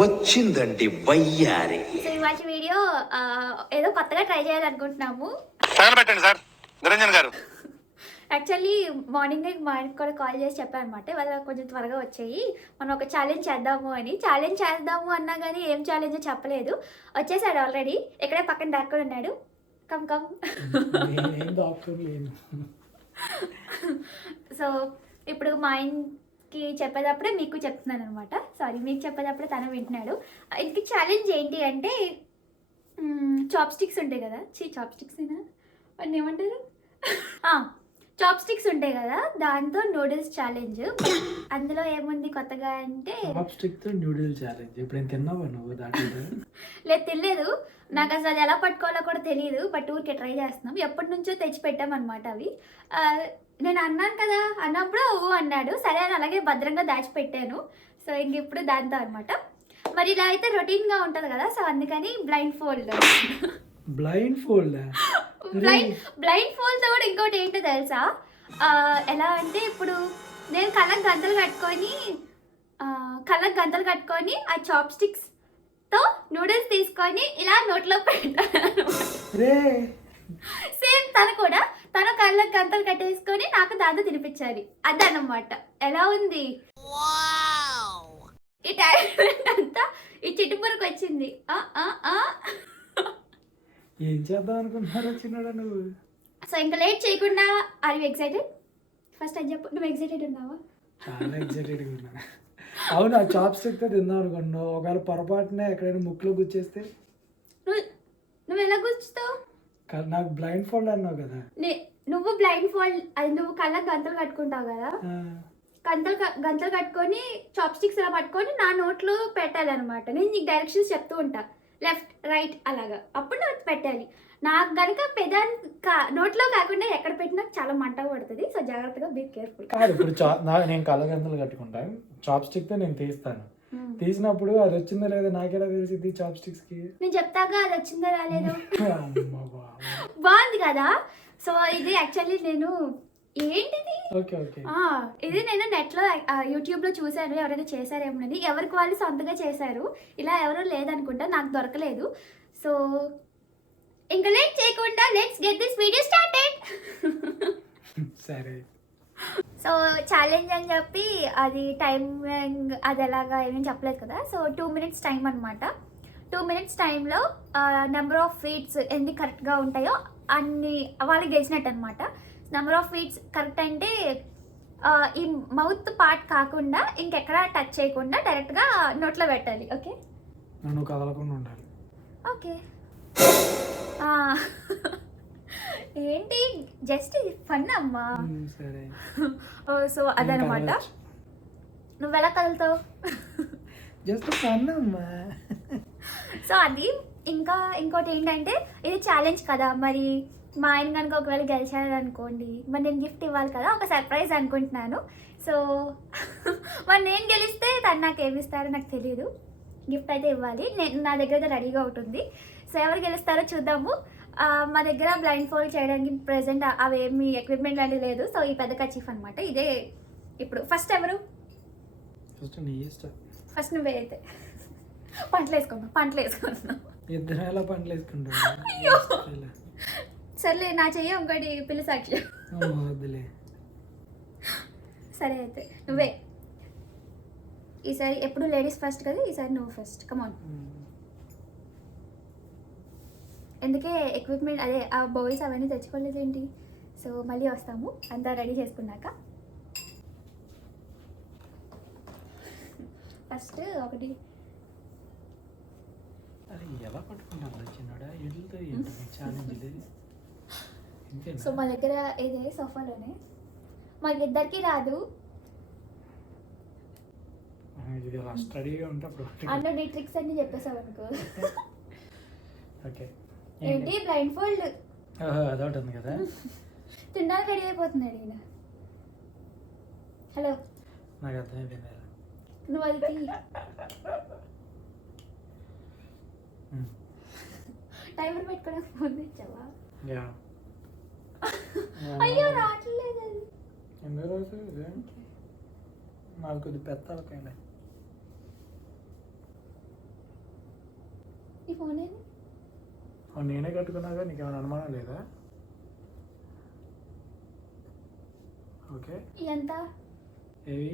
వచ్చిందండి వయ్యారి. సో ఇవాళ వీడియో ఏదో కొత్తగా ట్రై చేయాలనుకుంటున్నాము. పెట్టండి సార్ నిరంజన్ గారు. యాక్చువల్లీ మార్నింగ్ మా ఆయనకి కూడా కాల్ చేసి చెప్పాను అనమాట, వాళ్ళ కొంచెం త్వరగా వచ్చాయి, మనం ఒక ఛాలెంజ్ చేద్దాము అని. ఛాలెంజ్ చేద్దాము అన్నా కానీ ఏం ఛాలెంజ్ చెప్పలేదు. వచ్చేసాడు ఆల్రెడీ, ఎక్కడే పక్కన దాక్కుని ఉన్నాడు. Come come. సో ఇప్పుడు మా ఆయనకి చెప్పేటప్పుడే మీకు చెప్తున్నాను అనమాట. సారీ, మీకు చెప్పేటప్పుడే తను వింటున్నాడు. ఇంక ఛాలెంజ్ ఏంటి అంటే చాప్ స్టిక్స్ ఉంటాయి కదా, చాప్ స్టిక్స్ అయినా వాడిని ఏమంటారు, చాప్ స్టిక్స్ ఉంటాయి కదా, దాంతో నూడిల్స్ ఛాలెంజ్. అందులో ఏముంది కొత్తగా అంటే చాప్ స్టిక్ తో నూడిల్స్ ఛాలెంజ్. ఇప్పుడు తిన్నావా నువ్వు దాంట్లో? లేదు, తినలేదు. నాకు అసలు అది ఎలా పట్టుకోవాలో కూడా తెలియదు, బట్ ఊరికే ట్రై చేస్తున్నాం. ఎప్పటి నుంచో తెచ్చి పెట్టామన్నమాట అవి. నేను అన్నాను కదా, అన్నప్పుడు అన్నాడు, సరే అని అలాగే భద్రంగా దాచిపెట్టాను. సో ఇంక ఇప్పుడు దాంతో అనమాట. మరి ఇలా అయితే రొటీన్గా ఉంటుంది కదా, సో అందుకని బ్లైండ్ ఫోల్డ్ తో కూడా ఇంకోటి ఏంటో తెలుసా, ఎలా అంటే ఇప్పుడు నేను కళ్ళకు గంతలు కట్టుకొని ఆ చాప్ స్టిక్స్ తో నూడిల్స్ తీసుకొని ఇలా నోట్లో పెట్టాను. సేమ్ తను కళ్ళకు గంతలు కట్టేసుకొని నాకు దాంతో తినిపించాలి. అదన్నమాట. ఎలా ఉంది ఈ టాలెంట్ అంతా ఈ చిట్టుపురకు వచ్చింది. ఏం చేద్దాం అనుకుంటున్నారా చిన్నడా నువ్వు? సో ఇంకా లేట్ చేయకుండా, ఆర్ యు ఎక్సైటెడ్? ఫస్ట్ అని చెప్పు, నువ్వు ఎక్సైటెడ్ ఉన్నావా? చాలా ఎక్సైటెడ్గా ఉన్నాను. అవును, ఆ చాప్ స్టిక్ తో తిందాం అనుకున్నావు. ఒకవేళ పొరపాటునే ఎక్కడైనా ముక్కులో గుచ్చేస్తే నువ్వు ఎలా గుచ్చుతావు? నాకు బ్లైండ్ ఫోల్డ్ అన్నావు కదా. నువ్వు బ్లైండ్ ఫోల్డ్, అది నువ్వు కళ్ళకి గంతలు కట్టుకుంటావు కదా, గంతలు కట్టుకొని చాప్ స్టిక్స్ అలా పట్టుకొని నా నోట్లో పెట్టాలన్నమాట. నేను నీకు డైరెక్షన్స్ చెప్తూ ఉంటా, లెఫ్ట్ రైట్ అలాగా, అప్పుడు నువ్వు పెట్టాలి. నాకు కనుక నోట్లో కాకుండా ఎక్కడ పెట్టినా చాలా మంట పడుతుంది. సో జాగ్రత్తగా బీ కేర్ఫుల్. కాదు, ఇప్పుడు నేను కళ్ళగంతలు కట్టుకుంటాను, చాప్ స్టిక్ తో నేను తీస్తాను. తీసినప్పుడు అది వచ్చిందో లేదో నాకెలా తెలిసింది చాప్ స్టిక్స్ కి? నేను చెప్తాగా అది వచ్చిందో రాలేదు. బాగుంది కదా. సో ఇది యాక్చువల్లీ నేను ఏంటిది, ఇది నేను నెట్ లో యూట్యూబ్ లో చూసాను, ఎవరైనా చేశారేమోనని. ఎవరికి వాళ్ళు సొంతగా చేశారు, ఇలా ఎవరు లేదనుకుంటా, నాకు దొరకలేదు. సో ఇంకా లేట్ చేయకుండా let's get this video started. సరే. సో ఛాలెంజ్ అని చెప్పి అది టైమింగ్ అది ఎలాగా ఏమేమి చెప్పలేదు కదా. సో 2 minutes టైం అనమాట. 2 minutes టైంలో నెంబర్ ఆఫ్ ఫీట్స్ ఎన్ని కరెక్ట్గా ఉంటాయో అన్ని వాళ్ళు గెలిచినట్టు అనమాట. నెంబర్ ఆఫ్ ఫీట్స్ కరెక్ట్ అంటే ఈ మౌత్ పార్ట్ కాకుండా ఇంకెక్కడ టచ్ చేయకుండా డైరెక్ట్గా నోట్లో పెట్టాలి. ఓకే, నన్ను కదలకుండా ఉండాలి. ఓకే. ఏంటి, జస్ట్ ఫన్ అమ్మా. సరే. సో అదనమాట. నువ్వు ఎలా కదులుతావు? జస్ట్ ఫన్ అమ్మా. సో అది ఇంకోటి ఏంటంటే, ఇది ఛాలెంజ్ కదా, మరి మా ఆయన కనుక ఒకవేళ గెలిచారనుకోండి, మరి నేను గిఫ్ట్ ఇవ్వాలి కదా, ఒక సర్ప్రైజ్ అనుకుంటున్నాను. సో మరి నేను గెలిస్తే తను నాకు ఏమిస్తారో నాకు తెలియదు, గిఫ్ట్ అయితే ఇవ్వాలి. నా దగ్గర అయితే రెడీగా ఉంటుంది. సో ఎవరు గెలుస్తారో చూద్దాము. మా దగ్గర బ్లైండ్ ఫోల్డ్ చేయడానికి ప్రెసెంట్ అవేమి ఎక్విప్మెంట్ లాంటివి లేదు. సో ఈ పెద్ద కచీఫ్ అనమాట ఇదే. ఇప్పుడు ఫస్ట్ ఎవరు? ఫస్ట్ నువ్వే అయితే. పంటలు వేసుకుంటున్నావు. ఇద్దరు ఎలా పంటలు వేసుకుంటావు? సర్లే, నా చెయ్యి ఇంకోటి పిల్లి సాక్షి. సరే అయితే నువ్వే. ఈసారి ఎప్పుడు లేడీస్ ఫస్ట్ కదా, ఈసారి నువ్వు ఫస్ట్. కమాన్. ఎందుకే ఎక్విప్మెంట్ అదే ఆ బాయ్స్ అవన్నీ తెచ్చుకోలేదు ఏంటి? సో మళ్ళీ వస్తాము అంతా రెడీ చేసుకున్నాక. ఫస్ట్ ఒకటి ఎలా పట్టుకుంటాను చిన్నడా? సో మా దగ్గర ఇదే సోఫాలోనే, మాకిద్దరికి రాదు. అన్న నీ ట్రిక్స్ అన్ని చెప్పేసావు అనుకో. ఏంటి బ్లైండ్ ఫోల్డ్? అదొకటి ఉంది కదా. తిన్నాక రెడీ అయిపోతున్నాడు ఈయన. హలో, నాకు అర్థమైపోయింది. నువ్వు అది టైమర్ పెట్టుకోవడానికి ఫోన్ తెచ్చావా? అయ్యో రావట్లేదు అది. ఎన్ని రోజులు నాకు కొద్ది పెద్ద ఫోన్ ఏది? నేనే కట్టుకున్నాగా, నీకు ఏమైనా అనుమానం లేదా? ఓకే, ఎంత ఏవి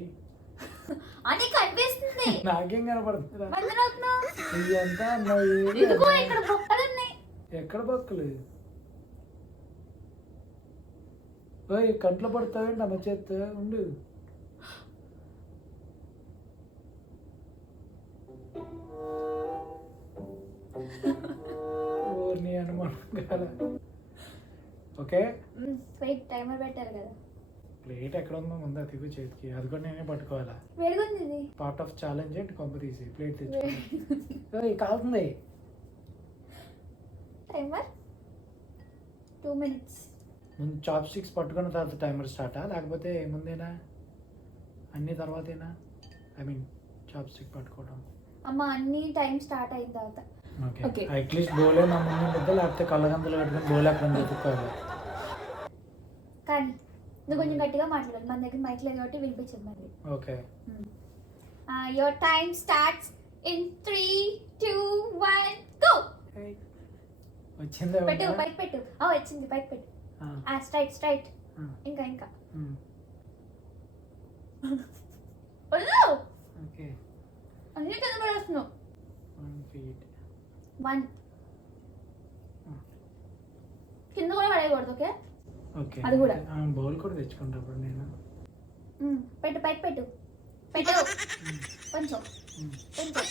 అని కనిపిస్తుంది. నాకేం కనపడుతుందిరా? మందరవుతున్నావు. ఇవి ఎంత అన్నావు? ఇదిగో ఇక్కడ బొక్కలు ఉన్నాయి. ఎక్కడ బొక్కలు? ఓయ్, కంట్లో పడతావేంటి అమ్మ చేత? ఉండు. నీ అనుమానం కాల. ఓకే, వెయిట్, టైమర్ పెట్టారు కదా. ప్లేట్ ఎక్కడ ఉందో ముందు అతికి చేతికి, అది కూడా నేనే పట్టుకోవాలా? వేడిగుంది ఇది. పార్ట్ ఆఫ్ ఛాలెంజ్ ఏంటి? కొంప తీసి ప్లేట్ తెచ్చుకో. కాలుతుంది. Timer 2 minutes. ముందు చాప్ స్టిక్స్ పట్టుకున్న తర్వాత టైమర్ స్టార్టా, లేకపోతే ముందేనా అన్ని తర్వాతేనా? ఐ మీన్ చాప్ స్టిక్ పట్టుకోవడం. అమ్మ అన్ని టైం స్టార్ట్ అయిన తర్వాత. Okay, Okay. అట్లీస్ట్ బోలే నా ముందు పెద్ద, లేకపోతే కళ్ళగంతలు కట్టుకుని బోలే అక్కడ వెతుక్కోవాలి. కానీ నువ్వు కొంచెం గట్టిగా మాట్లాడాలి, మన దగ్గర మైక్ లేదు కాబట్టి వినిపించదు మళ్ళీ. Okay, your time starts in 3, 2, 1 go. వచ్చిందా? పెట్టు, పైకి పెట్టు. వచ్చింది, పైకి పెట్టు. Straight straight. ఇంకా ఇంకా వద్దు, ఓకే, అన్ని కింద పడేస్తున్నావు. 1 feet. 1 కింద కూడా పడేయకూడదు. ఓకే, ఓకే, అది కూడా. బౌల్ కూడా తెచ్చుకుంటా ఇప్పుడు నేను. పెట్టు, పైకి పెట్టు. పెట్టు కొంచెం కొంచెం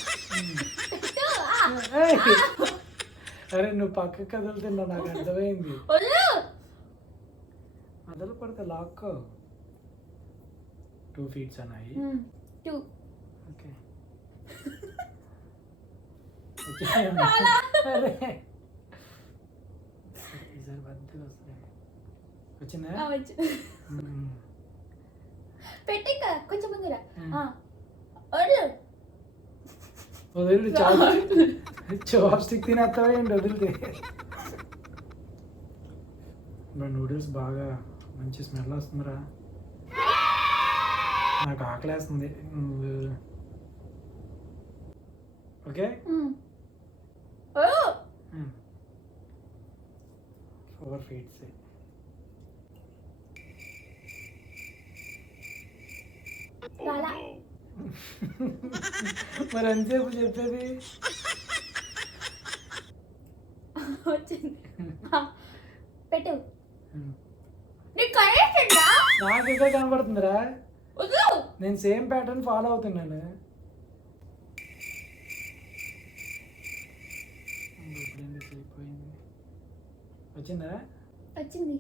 పెట్టు. అరే నువ్వు పక్కకి కదులుతున్నా, నాకు అర్థమైంది. వద్దు. అదలు పడితే లాక్కో. 2 feet అన్నాయి. 2. ఓకే, వచ్చిందా? పెట్టి ఇంకా కొంచెం ముందురా. వద్దు. వదిలి చాప్ స్టిక్ తినేస్తావా ఏంటి? వదిలితే నూడిల్స్ బాగా మంచి స్మెల్ వస్తుందిరా, నాకు ఆకలేస్తుంది. Okay, 4 feet. రాలా. మరి ఎంతసేపు చెప్పేది? వచ్చింది. పెట్టు. నీకు కరెక్టా? నాకు ఇక్కడ కనబడుతుందిరా. వద్దు. నేను సేమ్ ప్యాటర్న్ ఫాలో అవుతున్నాను. వచ్చిందా? వచ్చింది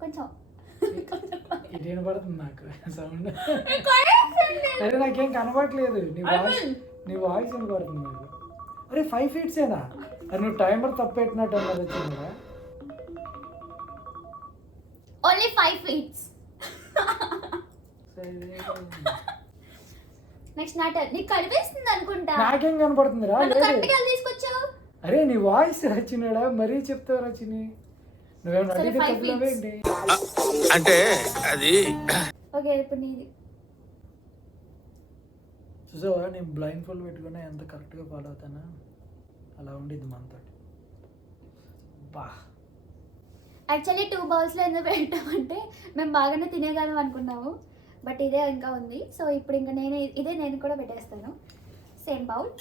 కొంచెం. ఇది వినపడుతుంది నాకు సౌండ్. అరే నాకేం కనబడట్లేదు, నీ వాయిస్ వినపడుతుంది నాకు. అరే 5 feet ఏనా? అది నువ్వు టైమర్ తప్పు పెట్టినట్టు అన్నది. వచ్చిందా? Only 5 feet. నెక్స్ట్ నా టర్న్. నీకు కనిపిస్తుంది అనుకుంటా. నాకేం కనపడుతుందిరా? కరెక్ట్గా తీసుకొచ్చావు. అరే నీ వాయిస్ వచ్చినాడా? మరీ చెప్తావు రచిని, నువ్వేమన్నా అడిగితే తప్పులేవేంటి? అంటే అది ఓకే, ఇప్పుడు నీది. చూసావా నేను బ్లైండ్ ఫోల్డ్ పెట్టుకున్నా ఎంత కరెక్ట్గా ఫాలో అవుతానా? అలా ఉండిద్ది మనతో. బా యాక్చువల్లీ 2 bowlsలో ఎందుకు పెట్టామంటే మేము బాగానే తినేగాలం అనుకున్నాము, బట్ ఇదే ఇంకా ఉంది. సో ఇప్పుడు ఇంకా నేను కూడా పెట్టేస్తాను. Same bowl.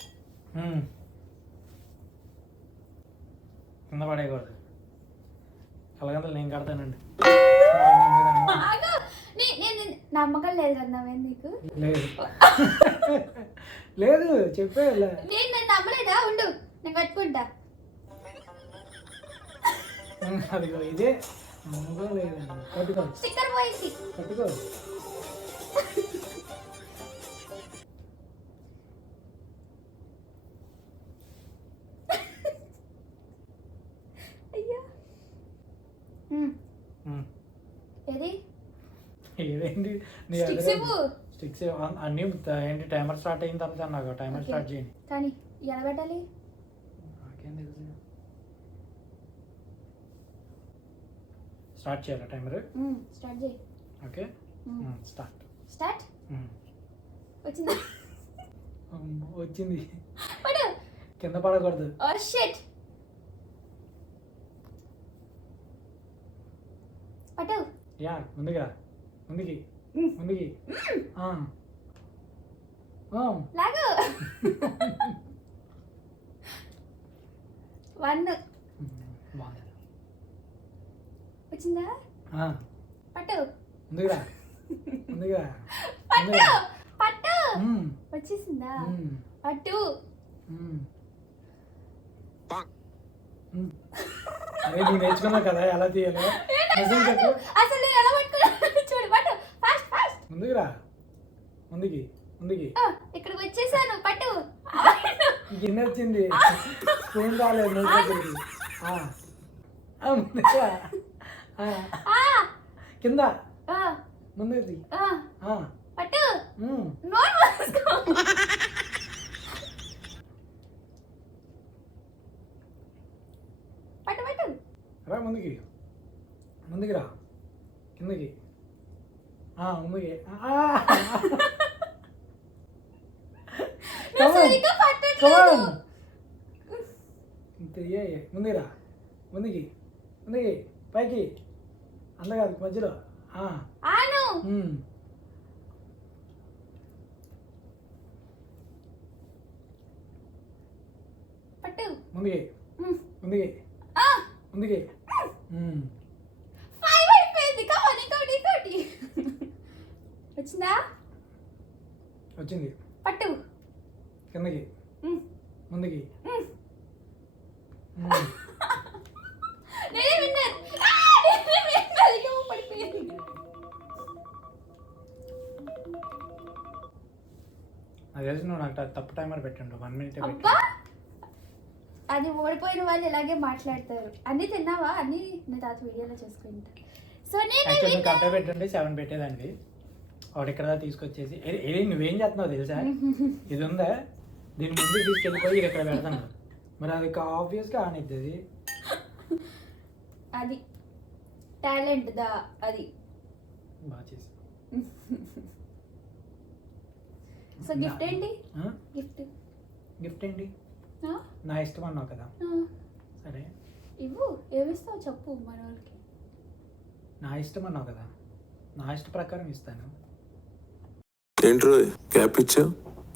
కింద పడేయకూడదు. కలగంతలు నేను కడతానండి. నేను నమ్మకం లేదు కదా నవ్వే నీకు? లేదు లేదు చెప్పే. నేను నమ్మలేదా? ఉండు, నేను కట్టుకుంటా. అదిగో ఇదే నమ్మకం లేదండి. కట్టుకో, స్టిక్కర్ పోయింది. కట్టుకో. అయ్యా. ఏది? ఏదేంటి స్టిక్స్ అన్నీ ఏంటి? టైమర్ స్టార్ట్ అయిన తర్వాత నాకు టైమర్ స్టార్ట్ చేయండి. కానీ ఎలా పెట్టాలి? నాకేం తెలుసు. స్టార్ట్ చేయాలా టైమర్? స్టార్ట్ చేయి. Okay, start. స్టార్ట్. వచ్చిందా? వచ్చింది. పడు. కింద పడకూడదు. Oh shit. పట్టు. యా ముందుగా ముందుకి ముందుకి లాగు. 1 బాగుంది. వచ్చిందా? పట్టు. ముందుగా ముందుగా పట్టు పట్టు. వచ్చేసిందా? పట్టు. అదే నువ్వు నేర్చుకున్నావు కదా ఎలా తీయాలో. నిజం చెప్పు. అసలు నేను ఎలా పట్టుకున్నా చూడు. పట్టు ఫాస్ట్ ఫాస్ట్. ముందుగా ముందుకి ముందుకి. ఇక్కడికి వచ్చేసాను. పట్టు. గిన్నె వచ్చింది. స్పూన్ రాలేదు నువ్వు దగ్గరికి. ముందుగా కింద ముందుకి పట్టు. నోరు మూసుకో. పట్టు పట్టు. రా ముందుకి ముందుకి రా కిందకి ముందుకి. ముందుకి రా ముందుకి ముందుకి పైకి అంత కాదు మధ్యలో. ఆను. పట్టు. ముందుకి ముందుకి ముందుకి. 5 అయిపోయింది. కమాన్ ఇంకోటి ఇంకోటి. వచ్చిందా? వచ్చింది. పట్టు. కిందకి ముందుకి. నేనే విన్నర్. పడిపోయింది. నాకు తెలిసి నువ్వు నాకు తప్పు టైమర్ పెట్టండు 1 minute పెట్టి. అబ్బా అది ఓడిపోయిన వాళ్ళు ఇలాగే మాట్లాడతారు. అన్ని తిన్నావా? అన్ని నా తాత వీడియోలో చేసుకుంటా. సో నేను కట్ట పెట్టండి 7 పెట్టేదండి. ఒకటి ఇక్కడ తీసుకొచ్చేసి నువ్వేం చేస్తున్నావు తెలుసా? ఇది ఉందా దీని ముందు తీసుకెళ్ళిపోయి ఇది ఇక్కడ పెడతాను. మరి అది ఆబ్వియస్గా ఆనిద్ది. అది టాలెంట్ దా. అది బాగా చేసి. సో గిఫ్ట్ ఏంటి? గిఫ్ట్ గిఫ్ట్ ఏంటి? నా ఇష్టం అన్నావు కదా. సరే ఇవ్వు. ఏమిస్తావు చెప్పు మన వాళ్ళకి. నా ఇష్టం అన్నావు కదా, నా ఇష్ట ప్రకారం ఇస్తాను. ఏంట్రో క్యాప్ ఇచ్చా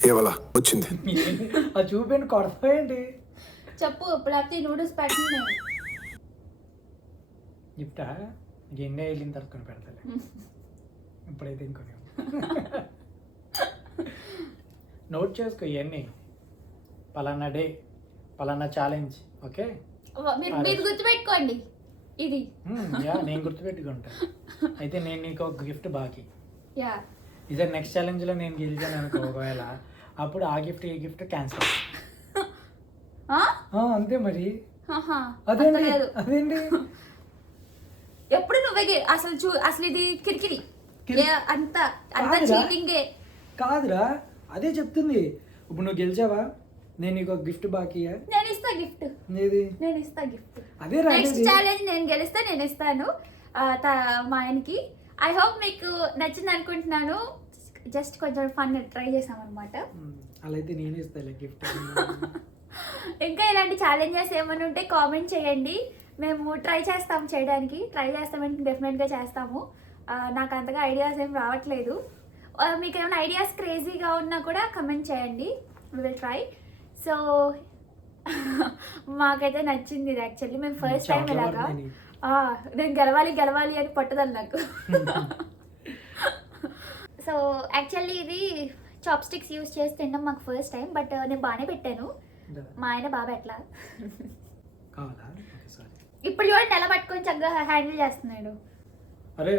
ఏవలా వచ్చింది. అది చూపండి కొడతాయండి. చెప్పు. లేకపోతే నూడిల్స్ పెట్టిన గిఫ్టా ఇండియా వెళ్ళిన తర్వాత కొని పెడతాలే. ఇప్పుడైతే ఇంకొని నోట్ చేసుకో ఇవన్నీ. పలానా డే పలానా ఛాలెంజ్. ఓకే మీరు గుర్తుపెట్టుకోండి. ఇది నేను గుర్తుపెట్టుకుంటా. అయితే నేను నీకు ఒక గిఫ్ట్ బాకీ. యా ఇదే నెక్స్ట్ ఛాలెంజ్లో నేను గెలిచాను అనుకో ఒకవేళ, అప్పుడు ఆ గిఫ్ట్ ఈ గిఫ్ట్ క్యాన్సిల్. అంతే మరి. అదేంటి అదేంటి ఎప్పుడు నువ్వే అసలు ఇది కిరికిరి అంత చీటింగే కాదురా. అదే చెప్తుంది. ఇప్పుడు నువ్వు గెలిచావా, నేను నీకు ఒక గిఫ్ట్ బాకీ. నేను ఇస్తా గిఫ్ట్. నేను ఇస్తా గిఫ్ట్. అదే నెక్స్ట్ ఛాలెంజ్ నేను గెలిస్తే నేను ఇస్తాను మా ఆయనకి. ఐ హోప్ మీకు నచ్చింది అనుకుంటున్నాను. జస్ట్ కొంచెం ఫన్ ట్రై చేసాం అనమాట. అలా అయితే నేను ఇస్తాను గిఫ్ట్. ఇంకా ఇలాంటి ఛాలెంజెస్ ఏమైనా ఉంటే కామెంట్ చేయండి. మేము ట్రై చేయడానికి ట్రై చేస్తామంటే డెఫినెట్గా చేస్తాము. నాకు అంతగా ఐడియాస్ ఏం రావట్లేదు. మీకు ఏమైనా ఐడియాస్ క్రేజీగా ఉన్నా కూడా కమెంట్ చేయండి. We will try. సో మాకైతే నచ్చింది ఇది. యాక్చువల్లీ మేము ఫస్ట్ టైం ఇలాగా నేను గెలవాలి అని పట్టుదల నాకు. సో యాక్చువల్లీ ఇది చాప్ స్టిక్స్ యూజ్ చేసి తినడం మాకు ఫస్ట్ టైం. బట్ నేను బాగానే పెట్టాను. మా ఆయన బాగా ఎట్లా ఇప్పుడు చూడండి ఎలా పట్టుకొని చక్కగా హ్యాండిల్ చేస్తున్నాడు. అరే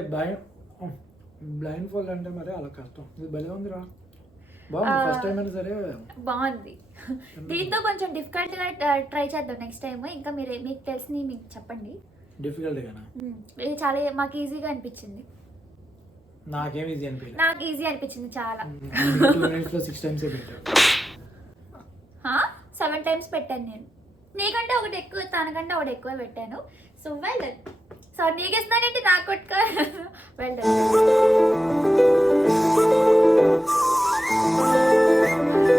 బ్లైండ్ ఫోల్డ్ అంటే మరి అలా కష్టం. ఇది భలే ఉందిరా. బాగుంది. ఫస్ట్ టైం అయినా సరే బాగుంది. దీంతో కొంచెం డిఫికల్ట్గా ట్రై చేద్దాం నెక్స్ట్ టైం. ఇంకా మీకు తెలిసింది మీకు చెప్పండి. డిఫికల్ట్గానా? ఇది చాలా మాకు ఈజీగా అనిపించింది. నాకేం ఈజీ అనిపించింది. నాకు ఈజీ అనిపించింది చాలా. 6 times పెట్టాను. 7 times పెట్టాను నేను. నీకంటే ఒకటి ఎక్కువ, తనకంటే ఒకటి ఎక్కువ పెట్టాను. So well done. సో నీకు ఇస్తున్నానంటే నాకు కొట్టుకో. Well done.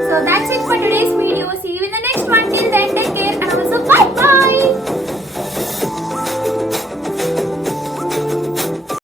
So that's it for today's video. See you in the next